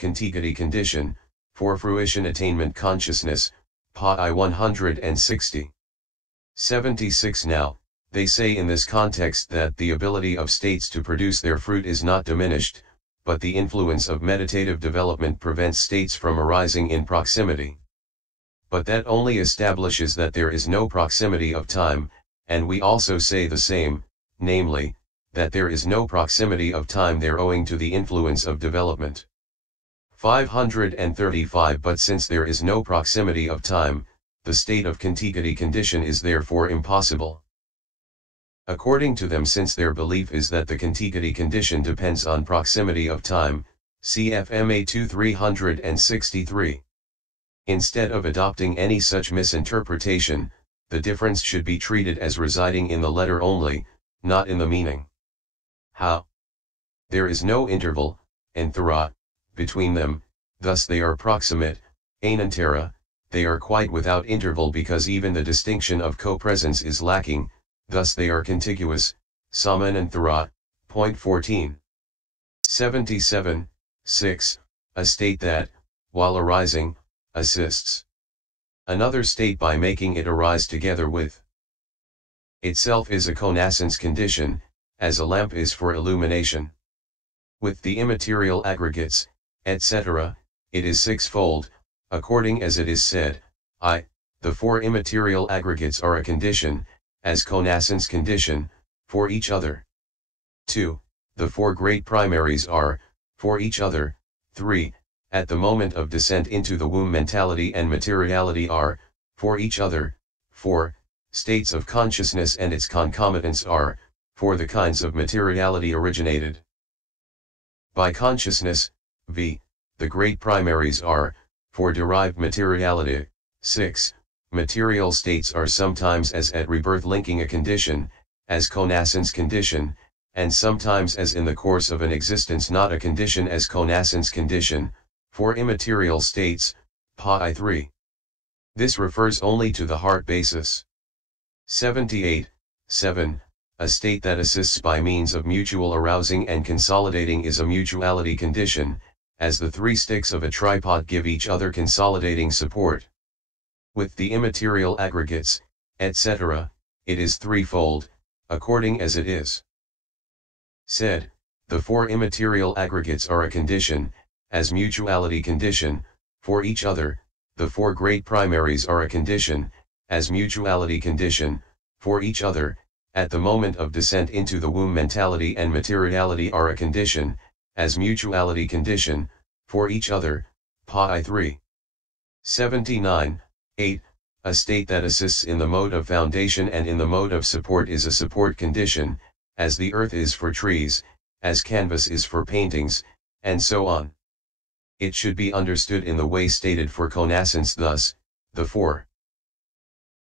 contiguity condition, for fruition attainment consciousness, pi 160. 76 Now, they say in this context that the ability of states to produce their fruit is not diminished, but the influence of meditative development prevents states from arising in proximity. But that only establishes that there is no proximity of time, and we also say the same, namely, that there is no proximity of time there owing to the influence of development. 535 But since there is no proximity of time, the state of contiguity condition is therefore impossible. According to them, since their belief is that the contiguity condition depends on proximity of time, CFMA 2363. Instead of adopting any such misinterpretation, the difference should be treated as residing in the letter only, not in the meaning. How? There is no interval, antara, between them, thus they are proximate, anantara, they are quite without interval because even the distinction of co-presence is lacking, thus they are contiguous, samanantara. Point 14. 77. 6. A state that, while arising, assists another state by making it arise together with itself is a connascence condition, as a lamp is for illumination. With the immaterial aggregates, etc., it is sixfold, according as it is said, the four immaterial aggregates are a condition, as connascence condition, for each other. 2. The four great primaries are, for each other. 3. At the moment of descent into the womb mentality and materiality are, for each other. 4. States of consciousness and its concomitants are, for the kinds of materiality originated by consciousness. V. The great primaries are, for derived materiality. 6. Material states are sometimes as at rebirth linking a condition, as connascence condition, and sometimes as in the course of an existence not a condition as connascence condition, for immaterial states, pi 3. This refers only to the heart basis. 78. 7. A state that assists by means of mutual arousing and consolidating is a mutuality condition, as the three sticks of a tripod give each other consolidating support. With the immaterial aggregates, etc., it is threefold, according as it is said, the four immaterial aggregates are a condition, as mutuality condition, for each other. The four great primaries are a condition, as mutuality condition, for each other. At the moment of descent into the womb mentality and materiality are a condition, as mutuality condition, for each other, pi 3. 79. 8. A state that assists in the mode of foundation and in the mode of support is a support condition, as the earth is for trees, as canvas is for paintings, and so on. It should be understood in the way stated for connascence thus, the four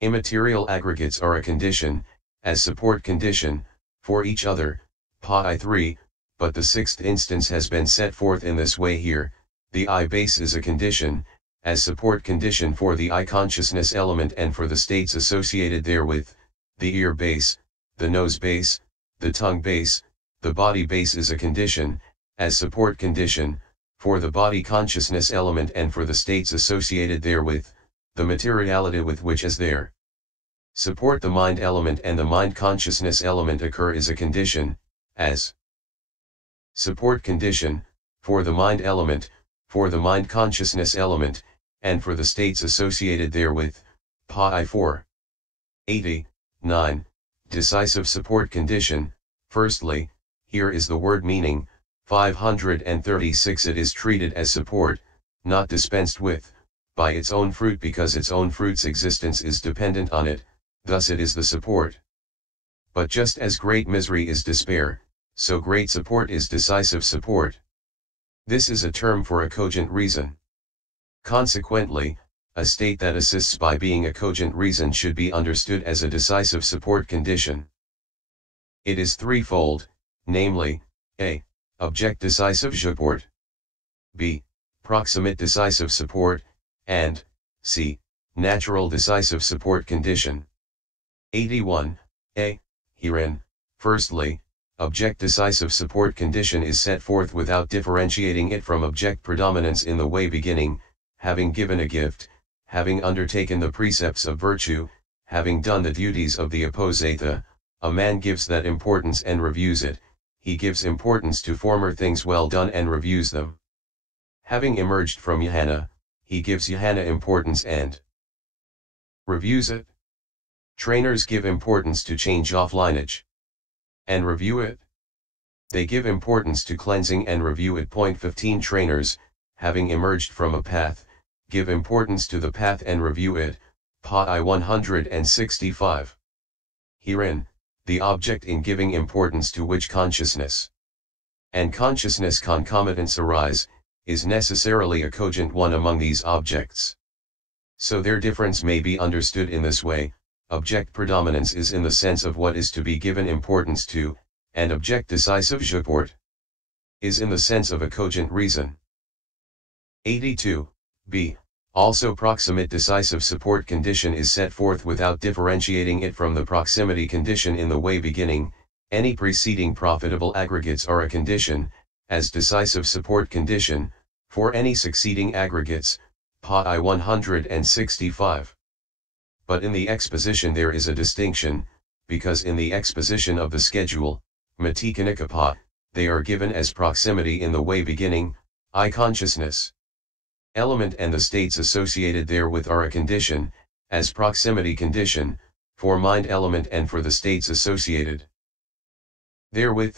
immaterial aggregates are a condition, as support condition, for each other, pi 3, but the sixth instance has been set forth in this way here. The eye base is a condition, as support condition for the eye consciousness element and for the states associated therewith. The ear base, the nose base, the tongue base, the body base is a condition, as support condition, for the body consciousness element and for the states associated therewith. The materiality with which as there support the mind element and the mind consciousness element occur is a condition, as support condition, for the mind element, for the mind consciousness element, and for the states associated therewith, pi 4. 89. Decisive support condition. Firstly, here is the word meaning. 536 It is treated as support, not dispensed with, by its own fruit because its own fruit's existence is dependent on it, thus it is the support. But just as great misery is despair, so great support is decisive support. This is a term for a cogent reason. Consequently, a state that assists by being a cogent reason should be understood as a decisive support condition. It is threefold, namely, a. Object decisive support, b. Proximate decisive support, and c. Natural decisive support condition. 81. A. Herein, firstly, object decisive support condition is set forth without differentiating it from object predominance in the way beginning, having given a gift, having undertaken the precepts of virtue, having done the duties of the apposatha, a man gives that importance and reviews it, he gives importance to former things well done and reviews them. Having emerged from jhana, he gives jhana importance and reviews it. Trainers give importance to change off lineage and review it. They give importance to cleansing and review it. Point 15 Trainers, having emerged from a path, give importance to the path and review it. Pa 165. Herein, the object in giving importance to which consciousness and consciousness concomitants arise, is necessarily a cogent one among these objects. So their difference may be understood in this way: object predominance is in the sense of what is to be given importance to, and object decisive support is in the sense of a cogent reason. 82. B. Also proximate decisive support condition is set forth without differentiating it from the proximity condition in the way beginning. Any preceding profitable aggregates are a condition, as decisive support condition, for any succeeding aggregates. Pa 165. But in the exposition there is a distinction, because in the exposition of the schedule, Matikanikapa, they are given as proximity in the way beginning, I consciousness element and the states associated therewith are a condition, as proximity condition, for mind element and for the states associated therewith,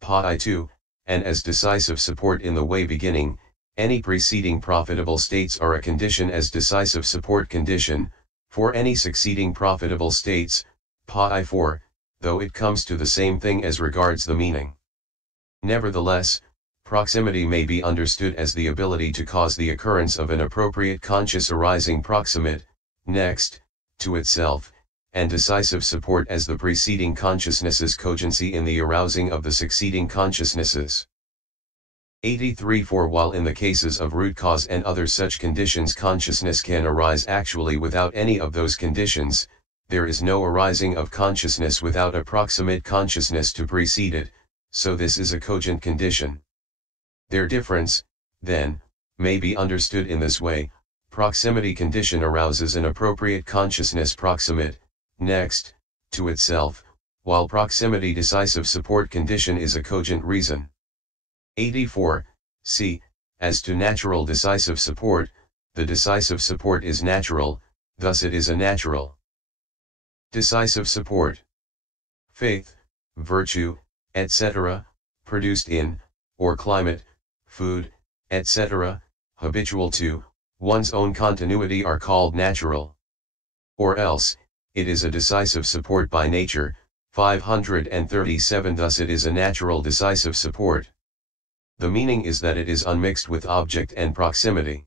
Pa 2, and as decisive support in the way beginning, any preceding profitable states are a condition as decisive support condition, for any succeeding profitable states, Pa 4, though it comes to the same thing as regards the meaning. Nevertheless, proximity may be understood as the ability to cause the occurrence of an appropriate conscious arising proximate, next, to itself, and decisive support as the preceding consciousness's cogency in the arousing of the succeeding consciousnesses. 83 For while in the cases of root cause and other such conditions consciousness can arise actually without any of those conditions, there is no arising of consciousness without a proximate consciousness to precede it, so this is a cogent condition. Their difference, then, may be understood in this way: proximity condition arouses an appropriate consciousness proximate, next, to itself, while proximity decisive support condition is a cogent reason. 84. C. As to natural decisive support, the decisive support is natural, thus it is a natural decisive support. Faith, virtue, etc., produced in, or climate, food, etc., habitual to, one's own continuity are called natural. Or else, it is a decisive support by nature. 537 Thus it is a natural decisive support. The meaning is that it is unmixed with object and proximity.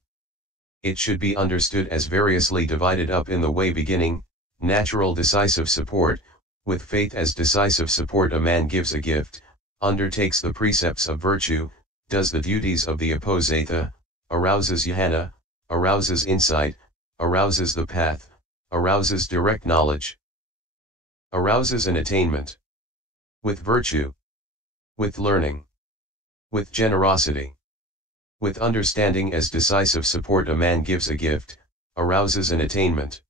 It should be understood as variously divided up in the way beginning, natural decisive support, with faith as decisive support. A man gives a gift, undertakes the precepts of virtue, does the duties of the apposatha, arouses jhana, arouses insight, arouses the path, arouses direct knowledge, arouses an attainment. With virtue, with learning, with generosity, with understanding as decisive support a man gives a gift, arouses an attainment.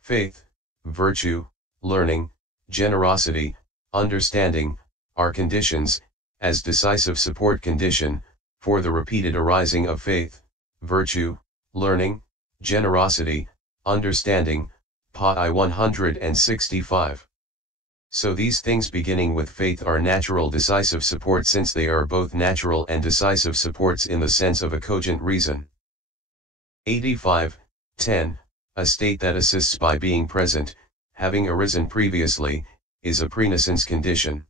Faith, virtue, learning, generosity, understanding, are conditions, as decisive support condition, for the repeated arising of faith, virtue, learning, generosity, understanding. Pa 165. So these things beginning with faith are natural decisive support, since they are both natural and decisive supports in the sense of a cogent reason. 85. 10. A state that assists by being present, having arisen previously, is a prenescence condition.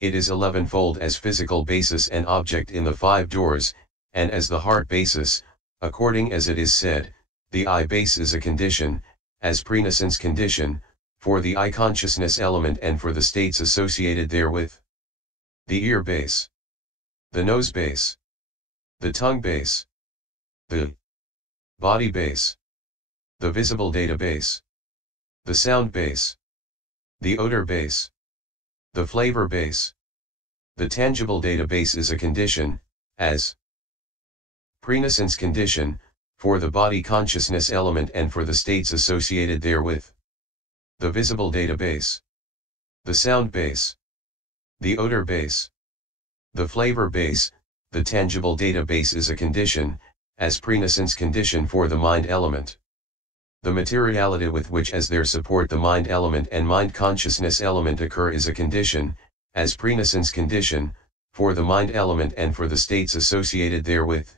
It is 11-fold as physical basis and object in the 5 doors, and as the heart basis, according as it is said, the eye base is a condition, as prenescence condition, for the eye consciousness element and for the states associated therewith. The ear base, the nose base, the tongue base, the body base, the visible data base, the sound base, the odor base, The flavor base. The tangible database is a condition, as presence condition, for the body consciousness element and for the states associated therewith. The visible database. The sound base. The odor base. The flavor base. The tangible database is a condition, as presence condition for the mind element. The materiality with which as their support the mind element and mind consciousness element occur is a condition, as presence condition, for the mind element and for the states associated therewith,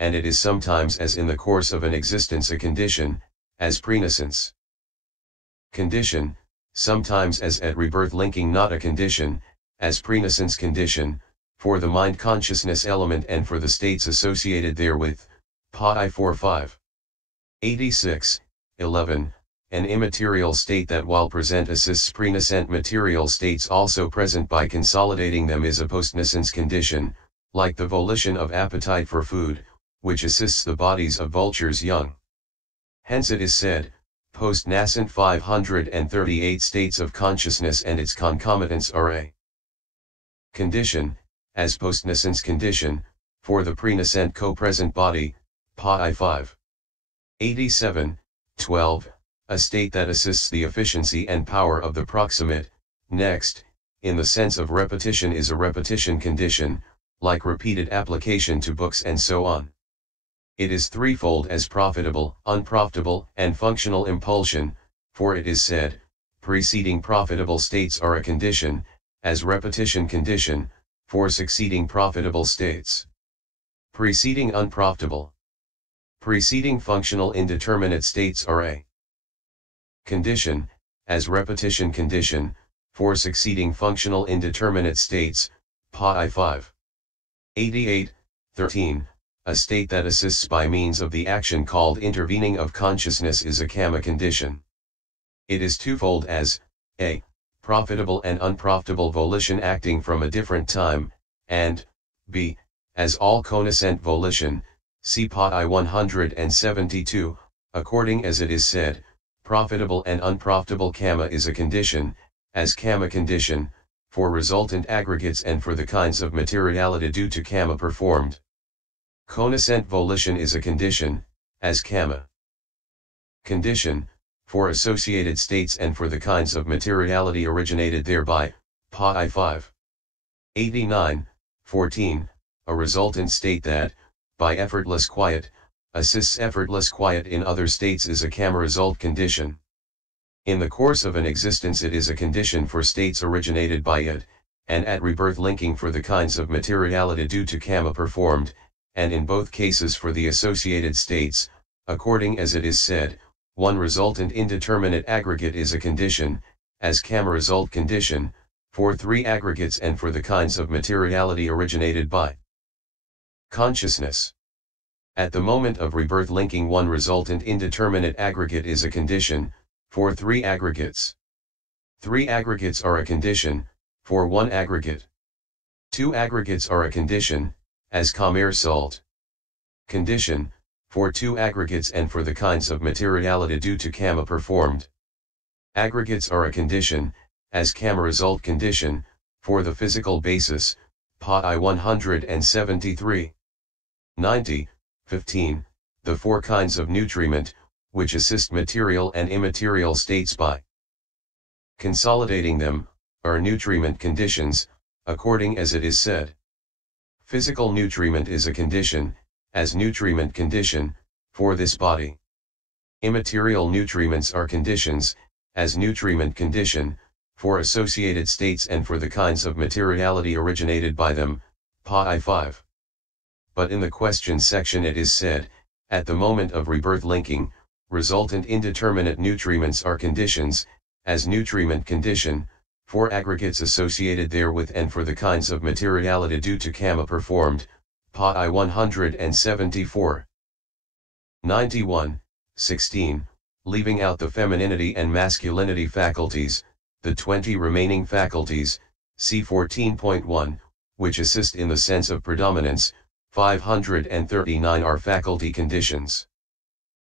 and it is sometimes as in the course of an existence a condition, as presence condition, sometimes as at rebirth linking not a condition, as presence condition, for the mind consciousness element and for the states associated therewith, Pa I 4-5. 86. 11. An immaterial state that while present assists present material states also present by consolidating them is a postnascence condition, like the volition of appetite for food, which assists the bodies of vultures young. Hence it is said, post-nascent 538 states of consciousness and its concomitants are a condition, as postnascence condition, for the present co-present body, Pa I 5. 87. 12. A state that assists the efficiency and power of the proximate, next, in the sense of repetition is a repetition condition, like repeated application to books and so on. It is threefold as profitable, unprofitable, and functional impulsion, for it is said, preceding profitable states are a condition, as repetition condition, for succeeding profitable states. Preceding unprofitable. Preceding functional indeterminate states are a condition, as repetition condition, for succeeding functional indeterminate states, Pa I 5. 88. 13. A state that assists by means of the action called intervening of consciousness is a kamma condition. It is twofold as, a. Profitable and unprofitable volition acting from a different time, and, b. As all connascent volition, see Pa I 172, according as it is said, profitable and unprofitable kamma is a condition, as kamma condition, for resultant aggregates and for the kinds of materiality due to kamma performed. Connascent volition is a condition, as kamma condition, for associated states and for the kinds of materiality originated thereby, Pa I 5. 89. 14. A resultant state that, by effortless quiet, assists effortless quiet in other states is a kamma result condition. In the course of an existence it is a condition for states originated by it, and at rebirth linking for the kinds of materiality due to kamma performed, and in both cases for the associated states, according as it is said, one resultant indeterminate aggregate is a condition, as kamma result condition, for three aggregates and for the kinds of materiality originated by consciousness. At the moment of rebirth linking one resultant indeterminate aggregate is a condition, for three aggregates. Three aggregates are a condition, for one aggregate. Two aggregates are a condition, as kamma result condition, for two aggregates and for the kinds of materiality due to kamma performed. Aggregates are a condition, as kamma result condition, for the physical basis, Pa I 173. 90. 15. The four kinds of nutriment, which assist material and immaterial states by consolidating them, are nutriment conditions, according as it is said. Physical nutriment is a condition, as nutriment condition, for this body. Immaterial nutriments are conditions, as nutriment condition, for associated states and for the kinds of materiality originated by them, Pa I 5. But in the question section it is said, at the moment of rebirth linking, resultant indeterminate nutriments are conditions, as nutriment condition, for aggregates associated therewith and for the kinds of materiality due to kamma performed, Pa I 174. 91. 16. Leaving out the femininity and masculinity faculties, the 20 remaining faculties, see 14.1, which assist in the sense of predominance, 539 are faculty conditions.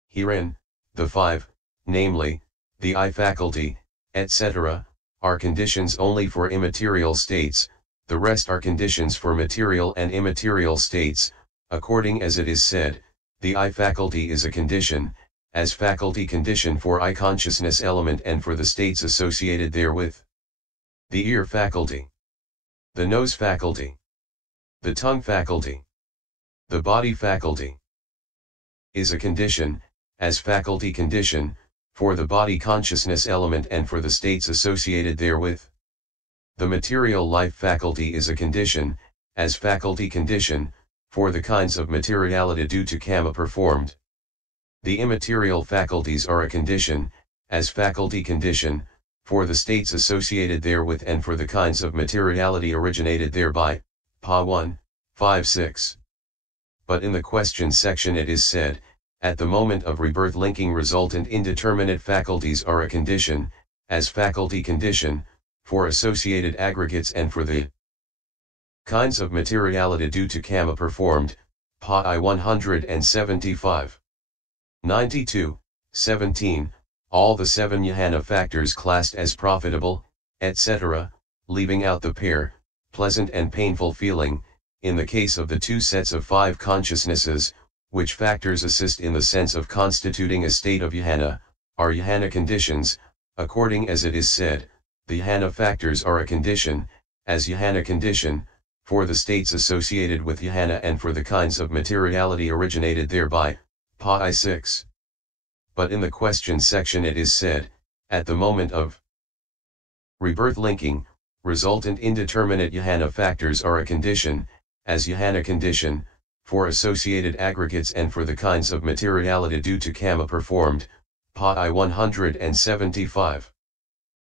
Herein, the 5, namely, the eye faculty, etc., are conditions only for immaterial states, the rest are conditions for material and immaterial states, according as it is said, the eye faculty is a condition, as faculty condition for eye consciousness element and for the states associated therewith. The ear faculty, the nose faculty, the tongue faculty, the body faculty, is a condition, as faculty condition, for the body consciousness element and for the states associated therewith. The material life faculty is a condition, as faculty condition, for the kinds of materiality due to karma performed. The immaterial faculties are a condition, as faculty condition, for the states associated therewith and for the kinds of materiality originated thereby. Pa 1, 5, 6. But in the question section it is said, at the moment of rebirth linking resultant indeterminate faculties are a condition, as faculty condition, for associated aggregates and for the kinds of materiality due to karma performed. Pa I 175. 92, 17, all the 7 jhana factors classed as profitable, etc., leaving out the pair, pleasant and painful feeling, in the case of the 2 sets of 5 consciousnesses, which factors assist in the sense of constituting a state of jhana, are jhana conditions, according as it is said, the jhana factors are a condition, as jhana condition, for the states associated with jhana and for the kinds of materiality originated thereby. Pa I 6. But in the question section it is said, at the moment of rebirth linking, resultant indeterminate jhana factors are a condition, as jhana condition, for associated aggregates and for the kinds of materiality due to karma performed. Pa I 175.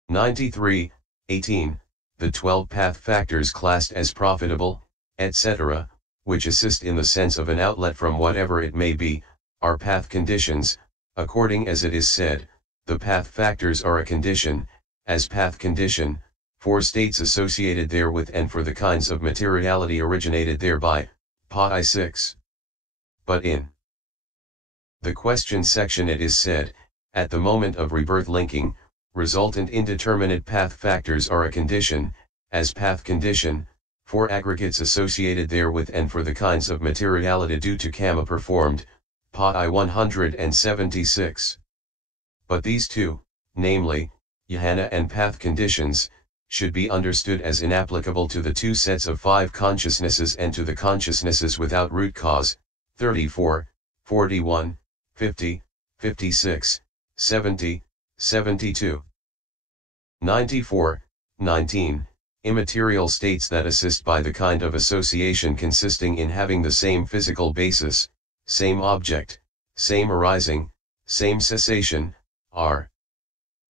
93, 18, the 12 path factors classed as profitable, etc., which assist in the sense of an outlet from whatever it may be, are path conditions, according as it is said, the path factors are a condition, as path condition, for states associated therewith and for the kinds of materiality originated thereby. Pa I 6. But in the question section it is said, at the moment of rebirth linking, resultant indeterminate path factors are a condition, as path condition, for aggregates associated therewith and for the kinds of materiality due to karma performed. Pa I 176. But these 2, namely, jhana and path conditions, should be understood as inapplicable to the 2 sets of 5 consciousnesses and to the consciousnesses without root cause, 34, 41, 50, 56, 70, 72. 94, 19, immaterial states that assist by the kind of association consisting in having the same physical basis, same object, same arising, same cessation, are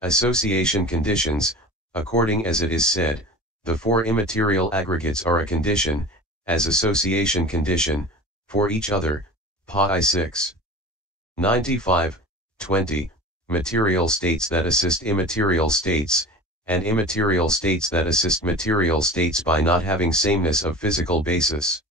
association conditions, according as it is said, the 4 immaterial aggregates are a condition, as association condition, for each other. Pa I 6. 95, 20, material states that assist immaterial states, and immaterial states that assist material states by not having sameness of physical basis.